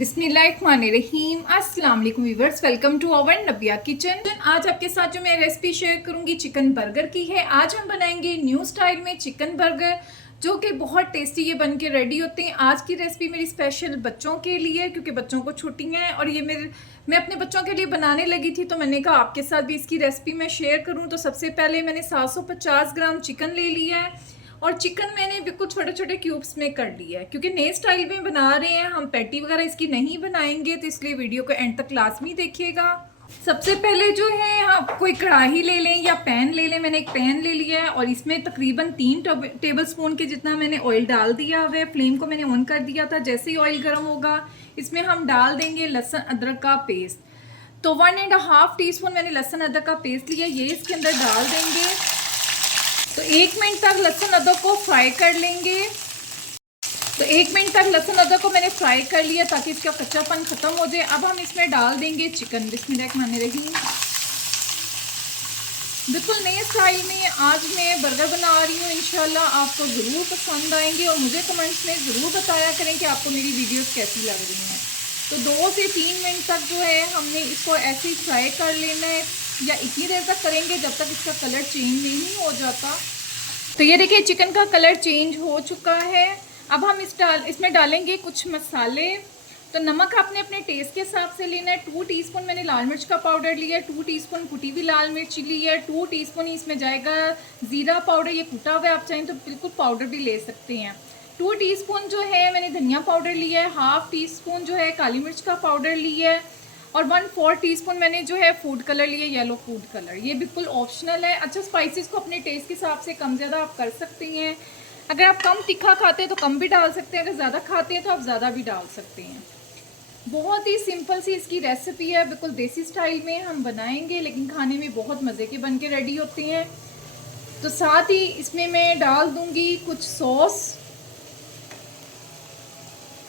बिस्मिल्लाहिर्रहमानिर्रहीम। अस्सलाम वालेकुम व्यूअर्स, वेलकम टू अवर नबिया किचन। आज आपके साथ जो मैं रेसिपी शेयर करूंगी चिकन बर्गर की है। आज हम बनाएंगे न्यू स्टाइल में चिकन बर्गर, जो कि बहुत टेस्टी ये बन के रेडी होते हैं। आज की रेसिपी मेरी स्पेशल बच्चों के लिए, क्योंकि बच्चों को छुट्टियां हैं और ये मैं अपने बच्चों के लिए बनाने लगी थी, तो मैंने कहा आपके साथ भी इसकी रेसिपी मैं शेयर करूँ। तो सबसे पहले मैंने 750 ग्राम चिकन ले लिया है और चिकन मैंने बिल्कुल छोटे छोटे क्यूब्स में कर लिया है, क्योंकि नए स्टाइल में बना रहे हैं हम, पैटी वगैरह इसकी नहीं बनाएंगे, तो इसलिए वीडियो को एंड तक लाजमी देखिएगा। सबसे पहले जो है आप कोई कढ़ाई ले लें या पैन ले लें। मैंने एक पैन ले लिया है और इसमें तकरीबन 3 टेबल स्पून के जितना मैंने ऑयल डाल दिया हुआ है। फ्लेम को मैंने ऑन कर दिया था। जैसे ही ऑयल गर्म होगा इसमें हम डाल देंगे लहसुन अदरक का पेस्ट। तो 1.5 टीस्पून मैंने लहसुन अदरक का पेस्ट लिया, ये इसके अंदर डाल देंगे। तो 1 मिनट तक लहसुन अदरक को फ्राई कर लेंगे। तो 1 मिनट तक लहसुन अदरक को मैंने फ्राई कर लिया ताकि इसका कच्चापन खत्म हो जाए। अब हम इसमें डाल देंगे चिकन। बिस्मिल्लाहिर्रहमानिर्रहीम। बिल्कुल नए स्टाइल में आज मैं बर्गर बना रही हूँ। इंशाल्लाह आपको ज़रूर पसंद आएंगे और मुझे कमेंट्स में ज़रूर बताया करें कि आपको मेरी वीडियोस कैसी लग रही हैं। तो 2 से 3 मिनट तक जो है हमने इसको ऐसे ही फ्राई कर लेना है, या इतनी देर तक करेंगे जब तक इसका कलर चेंज नहीं हो जाता। तो ये देखिए चिकन का कलर चेंज हो चुका है। अब हम इसमें डालेंगे कुछ मसाले। तो नमक आपने अपने टेस्ट के हिसाब से लेना है। 2 टीस्पून मैंने लाल मिर्च का पाउडर लिया है, 2 टीस्पून कुटी हुई लाल मिर्च ली है, 2 टीस्पून इसमें जाएगा ज़ीरा पाउडर, ये कुटा हुआ है, आप चाहें तो बिल्कुल पाउडर भी ले सकते हैं। 2 टीस्पून जो है मैंने धनिया पाउडर लिया है, 1/2 टीस्पून जो है काली मिर्च का पाउडर लिया है और 1/4 टीस्पून मैंने जो है फूड कलर लिया, येलो फूड कलर। ये बिल्कुल ऑप्शनल है। अच्छा, स्पाइसेस को अपने टेस्ट के हिसाब से कम ज़्यादा आप कर सकते हैं। अगर आप कम तीखा खाते हैं तो कम भी डाल सकते हैं, अगर ज़्यादा खाते हैं तो आप ज़्यादा भी डाल सकते हैं। बहुत ही सिंपल सी इसकी रेसिपी है, बिल्कुल देसी स्टाइल में हम बनाएंगे, लेकिन खाने में बहुत मज़े के बन के रेडी होते हैं। तो साथ ही इसमें मैं डाल दूँगी कुछ सॉस।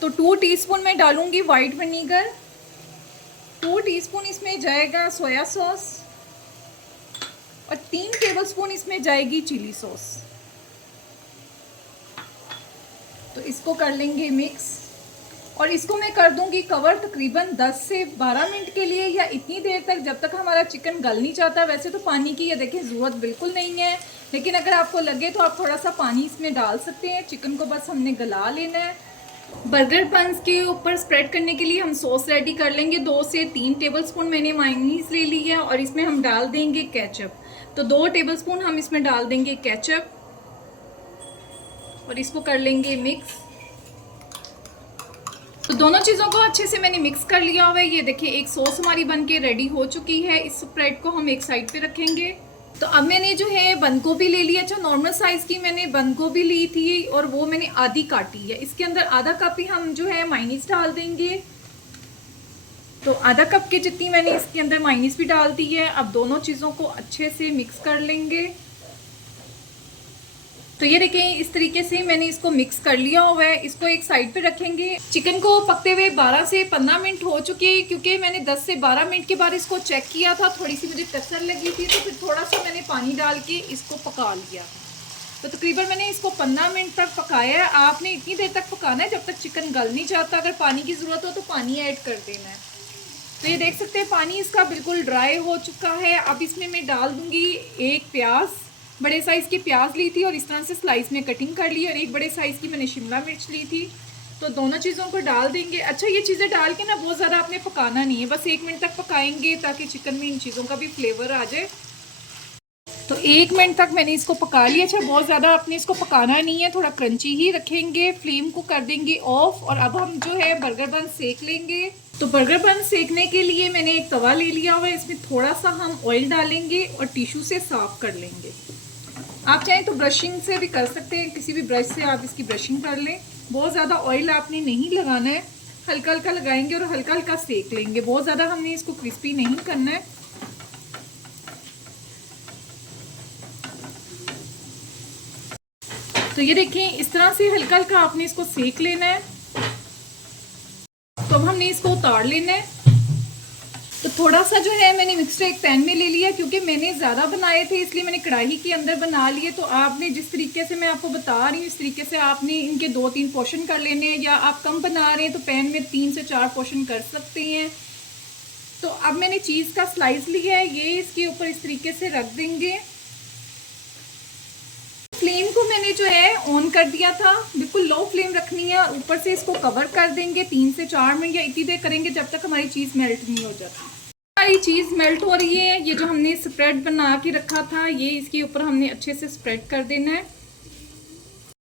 तो 2 टीस्पून मैं डालूँगी वाइट विनीगर, 2 टीस्पून इसमें जाएगा सोया सॉस और 3 टेबलस्पून इसमें जाएगी चिली सॉस। तो इसको कर लेंगे मिक्स और इसको मैं कर दूंगी कवर तकरीबन 10 से 12 मिनट के लिए, या इतनी देर तक जब तक हमारा चिकन गल नहीं जाता। वैसे तो पानी की ये देखें ज़रूरत बिल्कुल नहीं है, लेकिन अगर आपको लगे तो आप थोड़ा सा पानी इसमें डाल सकते हैं। चिकन को बस हमने गला लेना है। बर्गर बंस के ऊपर स्प्रेड करने के लिए हम सॉस रेडी कर लेंगे। 2 से 3 टेबलस्पून मैंने मायोनीज ले ली है और इसमें हम डाल देंगे केचप। तो 2 टेबलस्पून हम इसमें डाल देंगे केचप और इसको कर लेंगे मिक्स। तो दोनों चीज़ों को अच्छे से मैंने मिक्स कर लिया हुआ है। ये देखिए एक सॉस हमारी बन के रेडी हो चुकी है। इस स्प्रेड को हम एक साइड पे रखेंगे। तो अब मैंने जो है बंद गोभी ले लिया। अच्छा, नॉर्मल साइज़ की मैंने बंद गोभी ली थी और वो मैंने आधी काटी है। इसके अंदर आधा कप ही हम जो है मायोनीज डाल देंगे। तो आधा कप के जितनी मैंने इसके अंदर मायोनीज भी डाल दी है। अब दोनों चीज़ों को अच्छे से मिक्स कर लेंगे। तो ये देखें इस तरीके से मैंने इसको मिक्स कर लिया हुआ है। इसको एक साइड पे रखेंगे। चिकन को पकते हुए 12 से 15 मिनट हो चुके हैं, क्योंकि मैंने 10 से 12 मिनट के बाद इसको चेक किया था। थोड़ी सी मुझे कसर लगी थी, तो फिर थोड़ा सा मैंने पानी डाल के इसको पका लिया। तो तकरीबन मैंने इसको 15 मिनट तक पकाया है। आपने इतनी देर तक पकाना है जब तक चिकन गल नहीं जाता। अगर पानी की ज़रूरत हो तो पानी ऐड कर देना है। तो ये देख सकते हैं पानी इसका बिल्कुल ड्राई हो चुका है। अब इसमें मैं डाल दूँगी एक प्याज। बड़े साइज़ की प्याज ली थी और इस तरह से स्लाइस में कटिंग कर ली, और एक बड़े साइज़ की मैंने शिमला मिर्च ली थी। तो दोनों चीज़ों को डाल देंगे। अच्छा, ये चीज़ें डाल के ना बहुत ज़्यादा आपने पकाना नहीं है, बस 1 मिनट तक पकाएंगे ताकि चिकन में इन चीज़ों का भी फ्लेवर आ जाए। तो 1 मिनट तक मैंने इसको पका लिया। अच्छा, बहुत ज़्यादा आपने इसको पकाना नहीं है, थोड़ा क्रंची ही रखेंगे। फ्लेम को कर देंगे ऑफ और अब हम जो है बर्गर बन सेक लेंगे। तो बर्गर बन सेकने के लिए मैंने एक तवा ले लिया हुआ है। इसमें थोड़ा सा हम ऑयल डालेंगे और टिश्यू से साफ़ कर लेंगे। आप चाहें तो ब्रशिंग से भी कर सकते हैं, किसी भी ब्रश से आप इसकी ब्रशिंग कर लें। बहुत ज़्यादा ऑयल आपने नहीं लगाना है, हल्का हल्का लगाएंगे और हल्का हल्का सेक लेंगे। बहुत ज़्यादा हमने इसको क्रिस्पी नहीं करना है। तो ये देखें इस तरह से हल्का हल्का आपने इसको सेक लेना है। तो अब हमने इसको उतार लेना है। तो थोड़ा सा जो है मैंने मिक्सचर एक पैन में ले लिया, क्योंकि मैंने ज़्यादा बनाए थे इसलिए मैंने कढ़ाई के अंदर बना लिए। तो आपने जिस तरीके से मैं आपको बता रही हूँ इस तरीके से आपने इनके 2-3 पोर्शन कर लेने हैं, या आप कम बना रहे हैं तो पैन में 3 से 4 पोर्शन कर सकते हैं। तो अब मैंने चीज़ का स्लाइस लिया है, ये इसके ऊपर इस तरीके से रख देंगे। फ्लेम को मैंने जो है ऑन कर दिया था, बिल्कुल लो फ्लेम रखनी है। ऊपर से इसको कवर कर देंगे 3 से 4 मिनट, या इतनी देर करेंगे जब तक हमारी चीज़ मेल्ट नहीं हो जाती। हमारी चीज़ मेल्ट हो रही है। ये जो हमने स्प्रेड बना के रखा था ये इसके ऊपर हमने अच्छे से स्प्रेड कर देना है।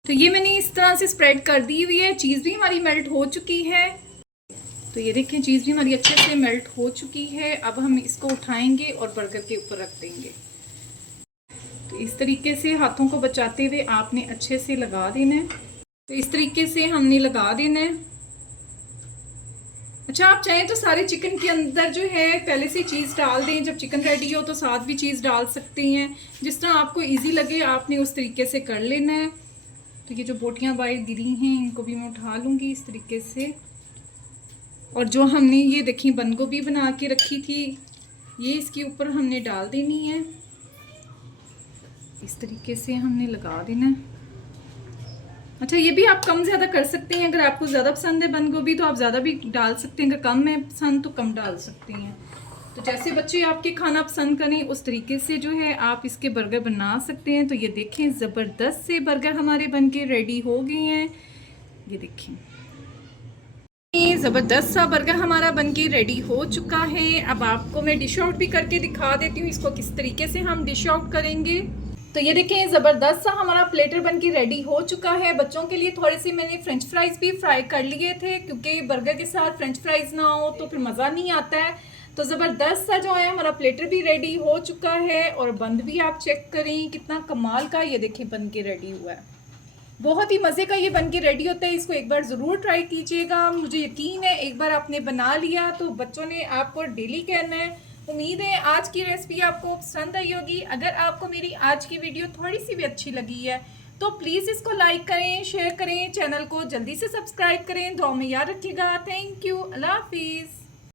तो ये मैंने इस तरह से स्प्रेड कर दी हुई है। चीज़ भी हमारी मेल्ट हो चुकी है। तो ये देखें चीज़ भी हमारी अच्छे से मेल्ट हो चुकी है। अब हम इसको उठाएंगे और बर्गर के ऊपर रख देंगे। तो इस तरीके से हाथों को बचाते हुए आपने अच्छे से लगा देना है। तो इस तरीके से हमने लगा देना है। अच्छा, आप चाहें तो सारे चिकन के अंदर जो है पहले से चीज़ डाल दें, जब चिकन रेडी हो तो साथ भी चीज़ डाल सकती हैं। जिस तरह आपको इजी लगे आपने उस तरीके से कर लेना है। तो ये जो बोटियां बाहर गिरी हैं इनको भी मैं उठा लूँगी इस तरीके से। और जो हमने ये देखी बंद गोभी बना के रखी थी ये इसके ऊपर हमने डाल देनी है। इस तरीके से हमने लगा देना है। अच्छा, ये भी आप कम ज़्यादा कर सकते हैं। अगर आपको ज़्यादा पसंद है बंद गोभी तो आप ज़्यादा भी डाल सकते हैं, अगर कम है पसंद तो कम डाल सकते हैं। तो जैसे बच्चे आपके खाना पसंद करें उस तरीके से जो है आप इसके बर्गर बना सकते हैं। तो ये देखें ज़बरदस्त से बर्गर हमारे बन के रेडी हो गए हैं। ये देखें ये ज़बरदस्त सा बर्गर हमारा बनके रेडी हो चुका है। अब आपको मैं डिश आउट भी करके दिखा देती हूँ इसको किस तरीके से हम डिश आउट करेंगे। तो ये देखें ज़बरदस्त सा हमारा प्लेटर बनके रेडी हो चुका है। बच्चों के लिए थोड़े से मैंने फ्रेंच फ्राइज़ भी फ्राई कर लिए थे, क्योंकि बर्गर के साथ फ्रेंच फ्राइज़ ना हो तो फिर मज़ा नहीं आता है। तो ज़बरदस्त सा जो है हमारा प्लेटर भी रेडी हो चुका है। और बंद भी आप चेक करें कितना कमाल का ये देखें बन के रेडी हुआ है। बहुत ही मज़े का ये बन के रेडी होता है। इसको एक बार ज़रूर ट्राई कीजिएगा। मुझे यकीन है एक बार आपने बना लिया तो बच्चों ने आपको डेली कहना है। उम्मीद है आज की रेसिपी आपको पसंद आई होगी। अगर आपको मेरी आज की वीडियो थोड़ी सी भी अच्छी लगी है तो प्लीज़ इसको लाइक करें, शेयर करें, चैनल को जल्दी से सब्सक्राइब करें। दुआ में याद रखिएगा। Thank you. अल्लाह हाफिज़।